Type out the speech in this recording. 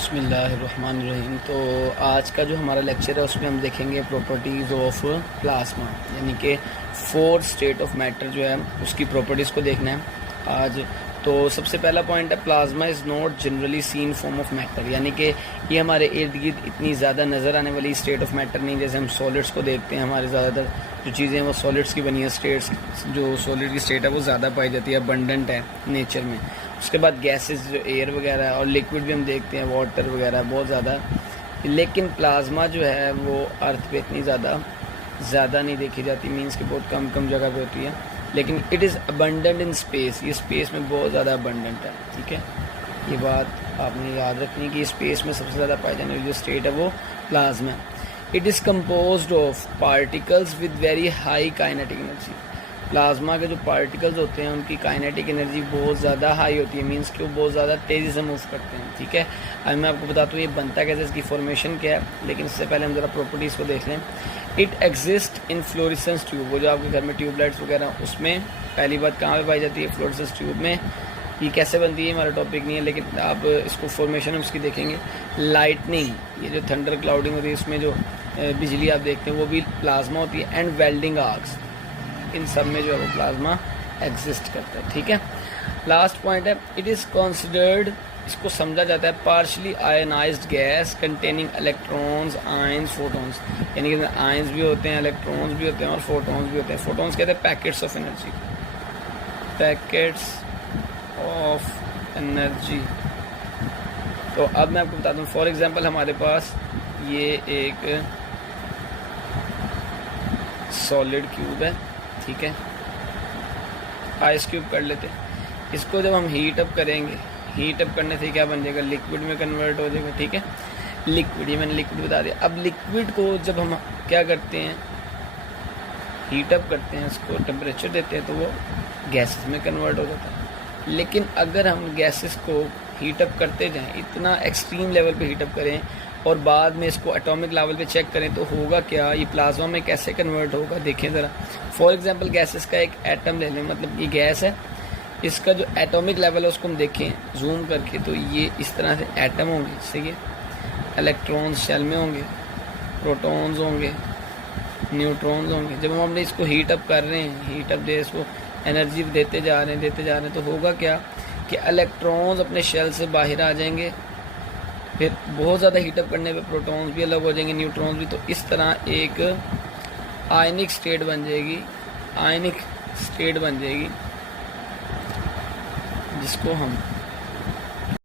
बिस्मिल्लाहिर्रहमानिर्रहीम। तो आज का जो हमारा लेक्चर है उसमें हम देखेंगे प्रॉपर्टीज़ ऑफ प्लाज्मा, यानी कि 4 स्टेट ऑफ मैटर जो है उसकी प्रॉपर्टीज़ को देखना है आज। तो सबसे पहला पॉइंट है, plasma is not generally seen form of matter, यानी कि ये हमारे इर्द गिर्द इतनी ज़्यादा नज़र आने वाली स्टेट ऑफ मैटर नहीं। जैसे हम सॉलिड्स को देखते हैं, हमारे ज़्यादातर जो चीज़ें हैं वो सॉलिड्स की बनी है स्टेट्स, जो सॉलिड की स्टेट है वो ज़्यादा पाई जाती है, अबंडेंट है नेचर में। उसके बाद गैसेस जो एयर वगैरह है, और लिक्विड भी हम देखते हैं वाटर वगैरह बहुत ज़्यादा। लेकिन प्लाज्मा जो है वो अर्थ पे इतनी ज़्यादा नहीं देखी जाती, मीन्स कि बहुत कम कम जगह पे होती है। लेकिन it is abundant in space, ये स्पेस में बहुत ज़्यादा अबंडेंट है। ठीक है, ये बात आपने याद रखनी है कि स्पेस में सबसे ज़्यादा पाई जाने वाली जो स्टेट है वो प्लाज्मा है। It is composed of particles with very high kinetic energy. Plasma के जो पार्टिकल्स होते हैं उनकी काइनेटिक एनर्जी बहुत ज़्यादा हाई होती है, मीन्स कि वो बहुत ज़्यादा तेज़ी से मूव करते हैं। ठीक है, अब मैं आपको बताता हूँ ये बनता कैसे, इसकी फॉर्मेशन क्या है, लेकिन इससे पहले हम ज़रा प्रॉपर्टीज़ को देख लें। It exist in fluorescence tube, वो जो आपके घर में ट्यूबलाइट्स वगैरह, उसमें पहली बात कहाँ पे पाई जाती है, फ्लोरेसेंस ट्यूब में। ये कैसे बनती है हमारा टॉपिक नहीं है, लेकिन आप इसको फॉर्मेशन हम इसकी देखेंगे। लाइटनिंग, ये जो थंडर क्लाउडिंग होती है इसमें जो बिजली आप देखते हैं वो भी प्लाज्मा होती है। एंड वेल्डिंग आर्क्स, इन सब में जो है वो प्लाज्मा एग्जिस्ट करता है। ठीक है, लास्ट पॉइंट है, इट इज़ कंसिडर्ड, इसको समझा जाता है partially ionised gas containing electrons, ions, photons, यानी कि आयंस भी होते हैं, इलेक्ट्रॉन्स भी होते हैं और फोटॉन्स भी होते हैं। फोटॉन्स कहते हैं packets of energy, packets of energy. तो अब मैं आपको बताता हूँ, फॉर एग्जांपल हमारे पास ये एक सॉलिड क्यूब है। ठीक है, आइस क्यूब कर लेते हैं। इसको जब हम हीट अप करेंगे, हीट अप करने से क्या बन जाएगा, लिक्विड में कन्वर्ट हो जाएगा। ठीक है, लिक्विड, ये मैंने लिक्विड बता दिया। अब लिक्विड को जब हम क्या करते हैं, हीट अप करते हैं, इसको टेम्परेचर देते हैं, तो वो गैसेस में कन्वर्ट हो जाता है। लेकिन अगर हम गैसेस को हीट अप करते जाएं, इतना एक्सट्रीम लेवल पे हीट अप करें और बाद में इसको एटॉमिक लेवल पे चेक करें, तो होगा क्या, ये प्लाज्मा में कैसे कन्वर्ट होगा, देखें ज़रा। फॉर एग्जांपल गैसेस का एक एटम ले लें, मतलब ये गैस है, इसका जो एटॉमिक लेवल है उसको हम देखें जूम करके, तो ये इस तरह से एटम होंगे, इससे ये इलेक्ट्रॉन्स शेल में होंगे, प्रोटॉन्स होंगे, न्यूट्रॉन्स होंगे। जब हम अपने इसको हीट अप कर रहे हैं, हीट अप दे, इसको एनर्जी देते जा रहे हैं, तो होगा क्या कि इलेक्ट्रॉन्स अपने शेल से बाहर आ जाएंगे। फिर बहुत ज़्यादा हीटअप करने पे प्रोटॉन्स भी अलग हो जाएंगे, न्यूट्रॉन्स भी। तो इस तरह एक आयनिक स्टेट बन जाएगी, आयनिक स्टेट बन जाएगी, जिसको हम